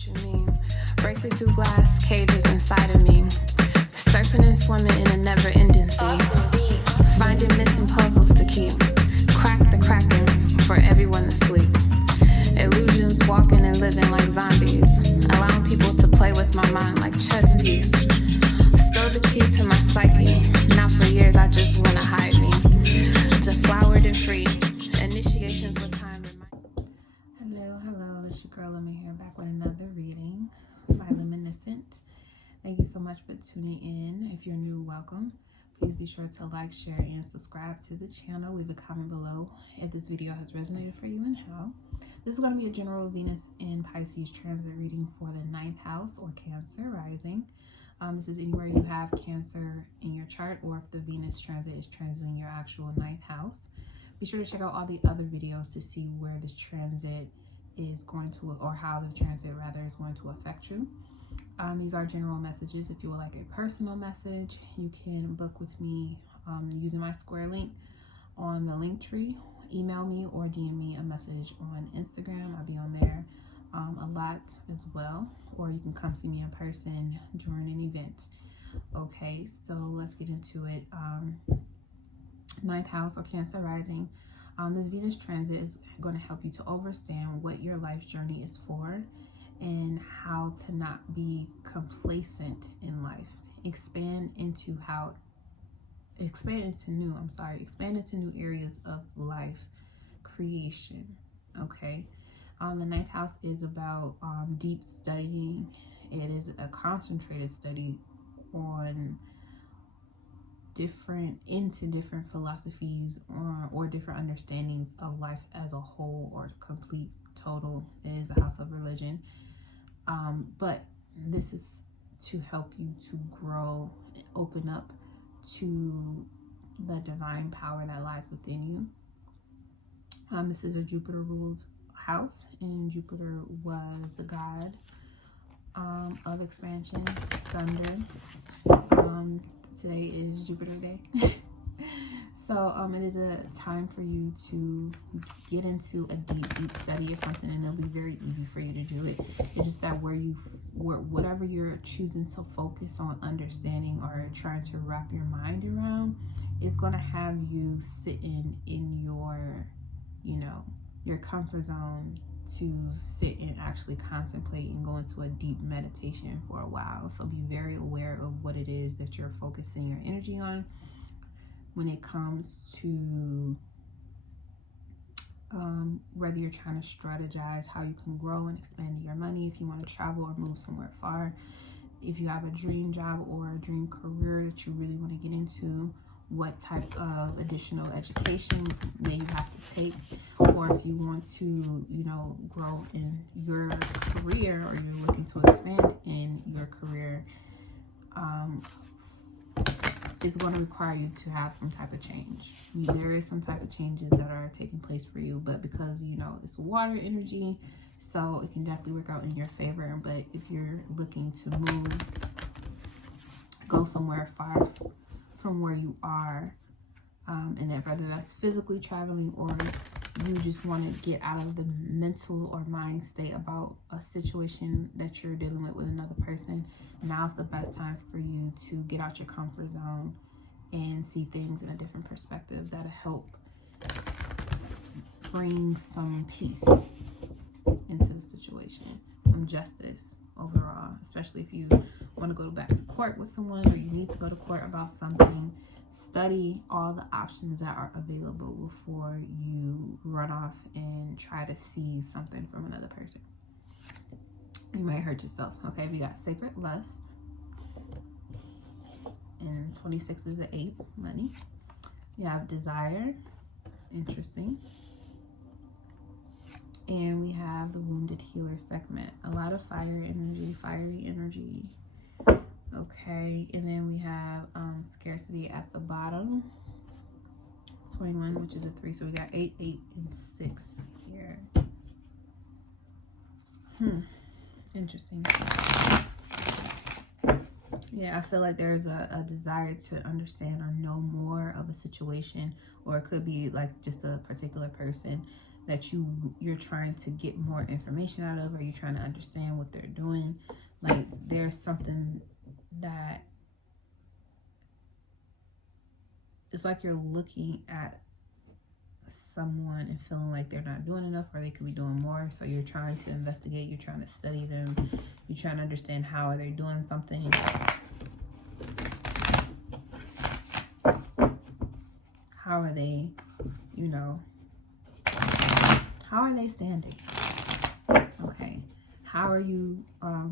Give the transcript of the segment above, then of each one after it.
what you mean. Breaking through glass cages inside of me. Surfing and swimming in a never-ending sea. Finding missing puzzles to keep. Crack the cracking for everyone to sleep. Illusions walking and living like zombies. Allowing people to play with my mind like chess piece. Stole the key to my psyche. Now for years I just wanna hide me. Deflowered and free. Initiations with time. Hello, this is your girl Lemon here, back with another reading by Luminescent. Thank you so much for tuning in. If you're new, welcome. Please be sure to like, share, and subscribe to the channel. Leave a comment below if this video has resonated for you and how. This is going to be a general Venus in Pisces transit reading for the 9th house or Cancer rising. This is anywhere you have Cancer in your chart, or if the Venus transit is transiting your actual 9th house. Be sure to check out all the other videos to see where this transit is going to, or how the transit rather is going to affect you. These are general messages. If you would like a personal message, you can book with me using my square link on the link tree. Email me or DM me a message on Instagram. I'll be on there a lot as well, or you can come see me in person during an event. Okay, so let's get into it. 9th house or Cancer rising. This Venus transit is going to help you to understand what your life journey is for and how to not be complacent in life. Expand into new areas of life creation. Okay. The 9th house is about deep studying. It is a concentrated study on different philosophies or different understandings of life as a whole or complete total. It is a house of religion. But this is to help you to grow and open up to the divine power that lies within you. This is a Jupiter ruled house, and Jupiter was the god of expansion, thunder. Today is Jupiter Day. So it is a time for you to get into a deep study of something, and it'll be very easy for you to do it. It's just that whatever you're choosing to focus on understanding or trying to wrap your mind around, it's going to have you sitting in your comfort zone to sit and actually contemplate and go into a deep meditation for a while. So be very aware of what it is that you're focusing your energy on when it comes to whether you're trying to strategize how you can grow and expand your money, if you want to travel or move somewhere far, if you have a dream job or a dream career that you really want to get into, what type of additional education may you have to take, or if you want to, grow in your career or you're looking to expand in your career, it's going to require you to have some type of change. There is some type of changes that are taking place for you, but because, it's water energy, so it can definitely work out in your favor. But if you're looking to move, go somewhere far from where you are, and that whether that's physically traveling or you just want to get out of the mental or mind state about a situation that you're dealing with another person, now's the best time for you to get out your comfort zone and see things in a different perspective that'll help bring some peace into the situation, some justice overall, especially if you want to go back to court with someone or you need to go to court about something. Study all the options that are available before you run off and try to seize something from another person. You might hurt yourself. Okay, we got Sacred Lust, and 26 is the 8th, money. You have Desire, interesting. And we have the Wounded Healer segment. A lot of fiery energy. Okay, and then we have Scarcity at the bottom. 21, which is a 3. So we got 8, 8, and 6 here. Interesting. Yeah, I feel like there's a desire to understand or know more of a situation, or it could be like just a particular person that you're trying to get more information out of, or you're trying to understand what they're doing. Like there's something that it's like you're looking at someone and feeling like they're not doing enough, or they could be doing more. So you're trying to investigate, you're trying to study them, you're trying to understand how are they doing something. How are they, you know, how are they standing? Okay. How are you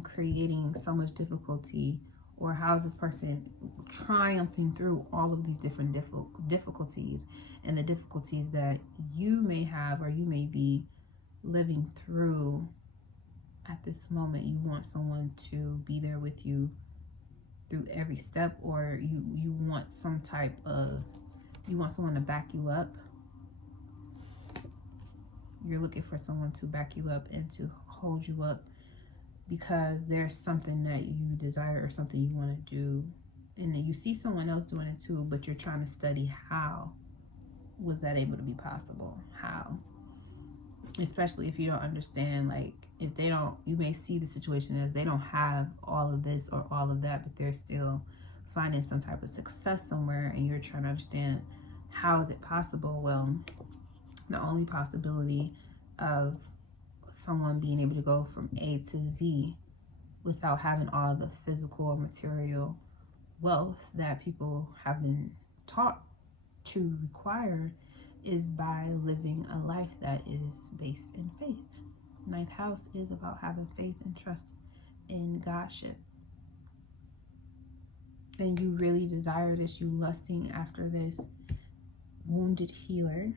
creating so much difficulty, or how is this person triumphing through all of these different difficulties and the difficulties that you may have or you may be living through at this moment? You want someone to be there with you through every step, or you want some type of, you want someone to back you up. You're looking for someone to back you up and to hold you up because there's something that you desire or something you want to do. And then you see someone else doing it too, but you're trying to study how was that able to be possible? How? Especially if you don't understand, like if they don't, you may see the situation as they don't have all of this or all of that, but they're still finding some type of success somewhere, and you're trying to understand how is it possible? Well, the only possibility of someone being able to go from A to Z without having all the physical or material wealth that people have been taught to require is by living a life that is based in faith. Ninth house is about having faith and trust in Godship. And you really desire this, you lusting after this wounded healer.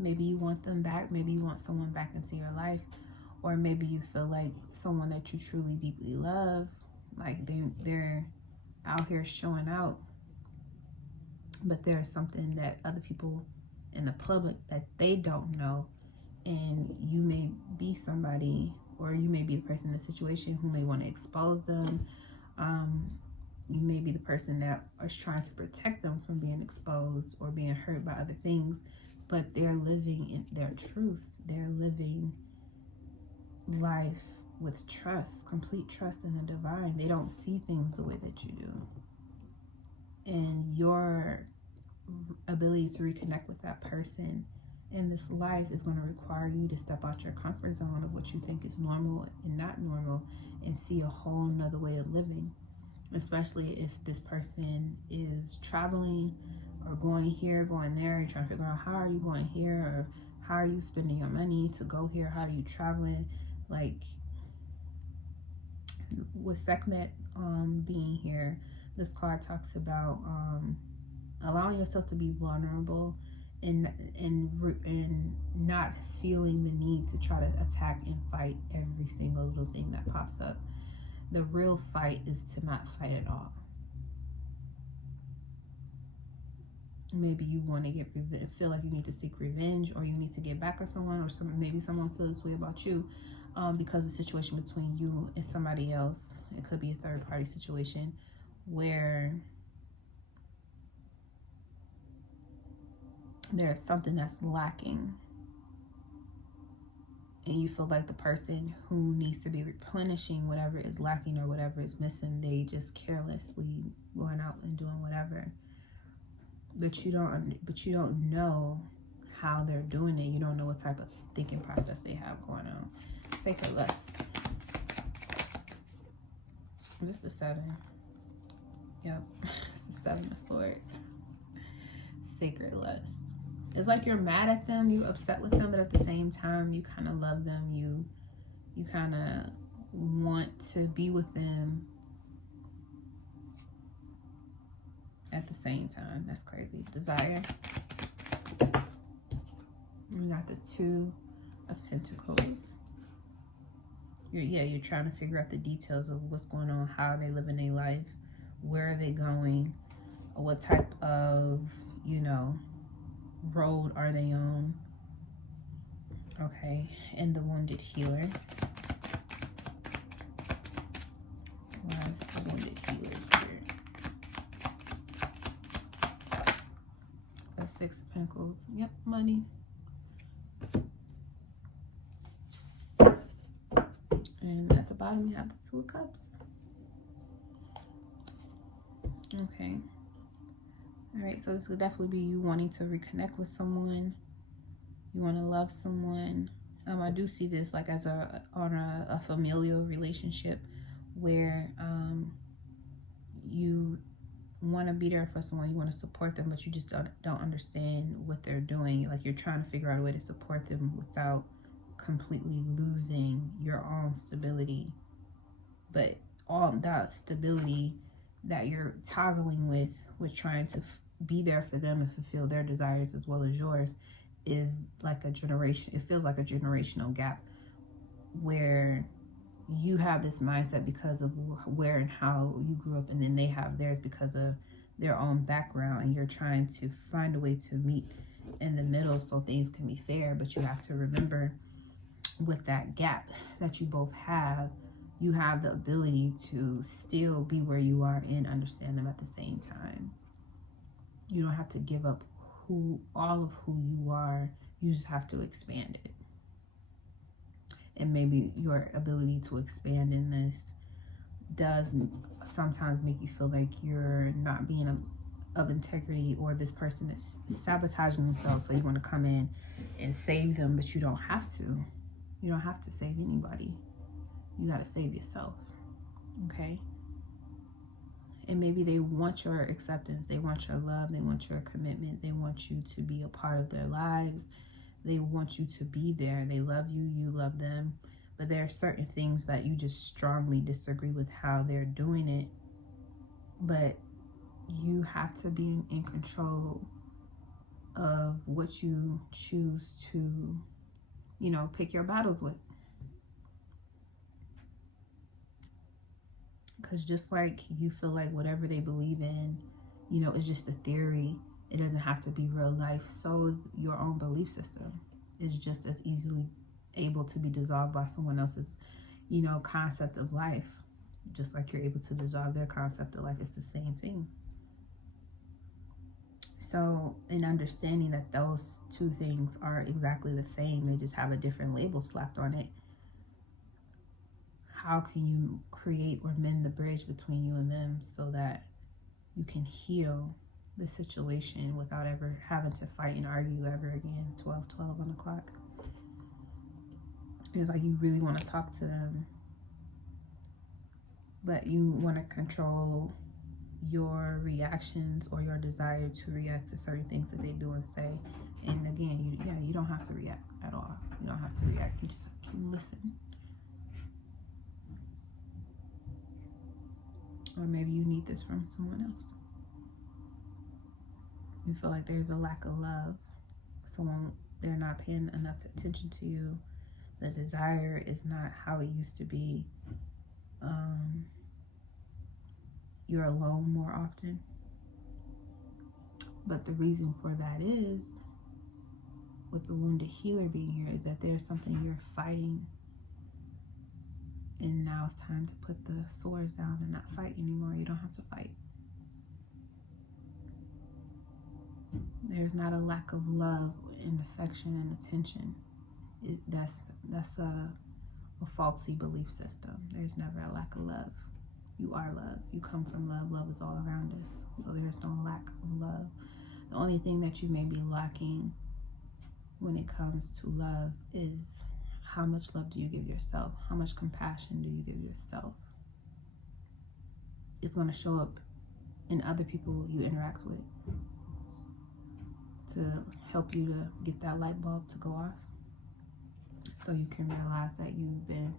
Maybe you want them back. Maybe you want someone back into your life. Or maybe you feel like someone that you truly deeply love, like they're out here showing out, but there's something that other people in the public that they don't know, and you may be somebody, or you may be the person in the situation who may want to expose them. You may be the person that is trying to protect them from being exposed or being hurt by other things, but they're living in their truth. They're living life with trust, complete trust in the divine. They don't see things the way that you do. And your ability to reconnect with that person in this life is going to require you to step out your comfort zone of what you think is normal and not normal, and see a whole nother way of living. Especially if this person is traveling or going here, going there, you're trying to figure out how are you going here, or how are you spending your money to go here, how are you traveling. Like with Sekhmet being here, this card talks about allowing yourself to be vulnerable and not feeling the need to try to attack and fight every single little thing that pops up. The real fight is to not fight at all. Maybe you want to feel like you need to seek revenge, or you need to get back at someone, or maybe someone feels this way about you because the situation between you and somebody else. It could be a third party situation where there's something that's lacking, and you feel like the person who needs to be replenishing whatever is lacking or whatever is missing, they just carelessly going out and doing whatever. But you don't know how they're doing it. You don't know what type of thinking process they have going on. Sacred lust. Is this the 7? Yep. It's the 7 of Swords. Sacred lust. It's like you're mad at them, you upset with them, but at the same time, you kind of love them. You kind of want to be with them at the same time. That's crazy. Desire. We got the 2 of Pentacles. You're trying to figure out the details of what's going on, how they live in their life, where are they going, what type of, road are they on. Okay, and the wounded healer. Why is the wounded healer here? The 6 of Pentacles. Yep, money. bottom, you have the Two of Cups. Okay. All right, so this would definitely be you wanting to reconnect with someone. You want to love someone. I do see this like as on a familial relationship where you want to be there for someone, you want to support them, but you just don't understand what they're doing. Like you're trying to figure out a way to support them without completely losing your own stability. But all that stability that you're toggling with trying to be there for them and fulfill their desires as well as yours is like a generation. It feels like a generational gap where you have this mindset because of where and how you grew up, and then they have theirs because of their own background, and you're trying to find a way to meet in the middle so things can be fair. But you have to remember, with that gap that you both have, you have the ability to still be where you are and understand them at the same time. You don't have to give up all of who you are. You just have to expand it. And maybe your ability to expand in this does sometimes make you feel like you're not being of integrity, or this person is sabotaging themselves, so you want to come in and save them, but you don't have to. You don't have to save anybody. You got to save yourself. Okay? And maybe they want your acceptance, they want your love, they want your commitment, they want you to be a part of their lives, they want you to be there, they love you, you love them, but there are certain things that you just strongly disagree with how they're doing it. But you have to be in control of what you choose to, pick your battles with. Because just like you feel like whatever they believe in, is just a theory, it doesn't have to be real life. So is your own belief system. It's just as easily able to be dissolved by someone else's, concept of life. Just like you're able to dissolve their concept of life. It's the same thing. So in understanding that those two things are exactly the same, they just have a different label slapped on it, how can you create or mend the bridge between you and them so that you can heal the situation without ever having to fight and argue ever again? 12:12 on the clock. It's like you really want to talk to them, but you want to control your reactions or your desire to react to certain things that they do and say. And again, you don't have to react at all. You don't have to react. You just can listen. Or maybe you need this from someone else. You feel like there's a lack of love. They're not paying enough attention to you. The desire is not how it used to be. You're alone more often. But the reason for that is, with the wounded healer being here, is that there's something you're fighting. And now it's time to put the swords down and not fight anymore. You don't have to fight. There's not a lack of love and affection and attention. That's a faulty belief system. There's never a lack of love. You are love. You come from love. Love is all around us. So there's no lack of love. The only thing that you may be lacking when it comes to love is, how much love do you give yourself? How much compassion do you give yourself? It's going to show up in other people you interact with to help you to get that light bulb to go off, so you can realize that you've been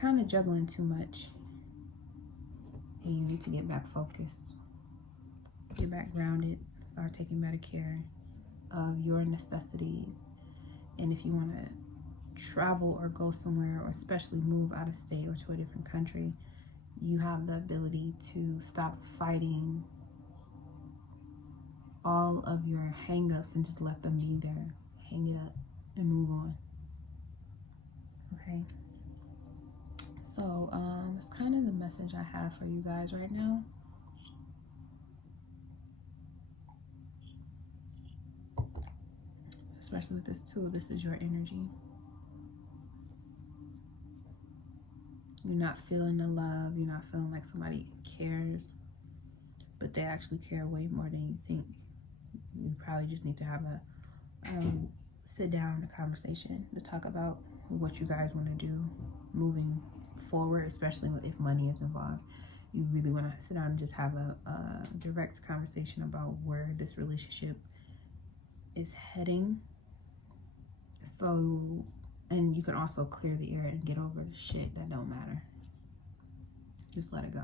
kind of juggling too much and you need to get back focused, get back grounded, start taking better care of your necessities. And if you want to travel or go somewhere, or especially move out of state or to a different country, you have the ability to stop fighting all of your hang-ups and just let them be there. Hang it up and move on. Okay, so that's kind of the message I have for you guys right now. Especially with this too, this is your energy. You're not feeling the love. You're not feeling like somebody cares, but they actually care way more than you think. You probably just need to have a sit down, a conversation to talk about what you guys want to do moving forward, especially if money is involved. You really want to sit down and just have a direct conversation about where this relationship is heading. So, and you can also clear the air and get over the shit that don't matter. Just let it go.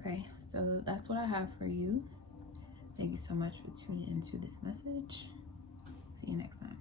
Okay, so that's what I have for you. Thank you so much for tuning into this message. See you next time.